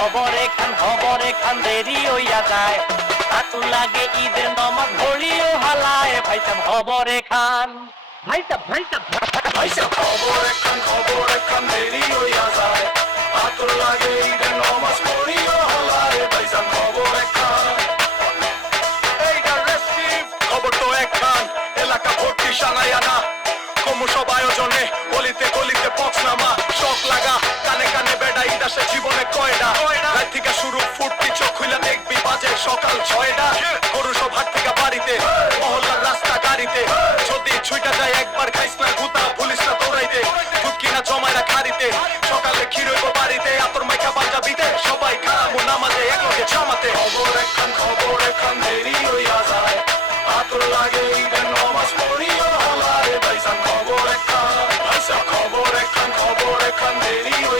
খবর এখান খবর এখান দেরি হইয়া যায়। তাতু লাগে ঈদের নমাজ ঘড়িও হালায় ভাই ভাইসাব খবর এখান। ভাইসাব ভাই ভাইসাব খবর এখান খবর এখান দেরি আসে জীবনে কয়টা রাত থেকে শুরু, ফুটতি চোখ খুইলা দেখবি, বাজে সকাল ছয়টা। গরু হাট থেকে বাড়িতে, মহল্লার রাস্তা গাড়িতে। যদি ছুইটা যায়, একবার খাইস না গুতা পুলিশ না দৌড়াইতে। দুধ কিনা জমায় খারিতে সকালে ক্ষীরইব বাড়িতে, আতর মাইখা পাঞ্জাবিতে। সবাই খারাপ নামাজে একলগে জামাতে। খবর একখান খবর একখান দেরি হইয়া যায়। আতর লাগে নমাজ হলারে। খবর ভাইসা খবর খবর দেরি হইয়া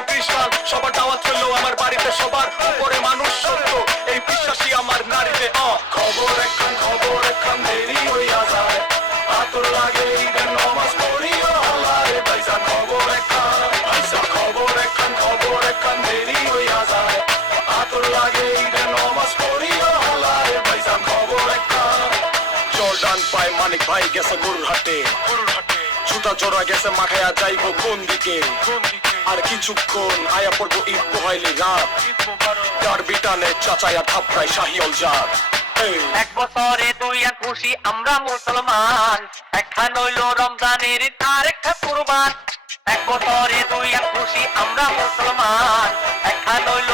পায় মানিক ভাই গেছে গরুর হাটে জুতা জোড়া গেছে মাখায়া যাইব কোন দিকে আর কিছুক্ষণ আয়া পড়ব ঈদ পোহাইলি রাত তার বিটানে চাচায়া থাপড়ায় শাহিওল জাত এক বছরে দুই খুশি আমরা মুসলমান। একখান হইল রমজানের তার, একটা কুরবান। এক বছরে দুই খুশি আমরা মুসলমান। একখান হইল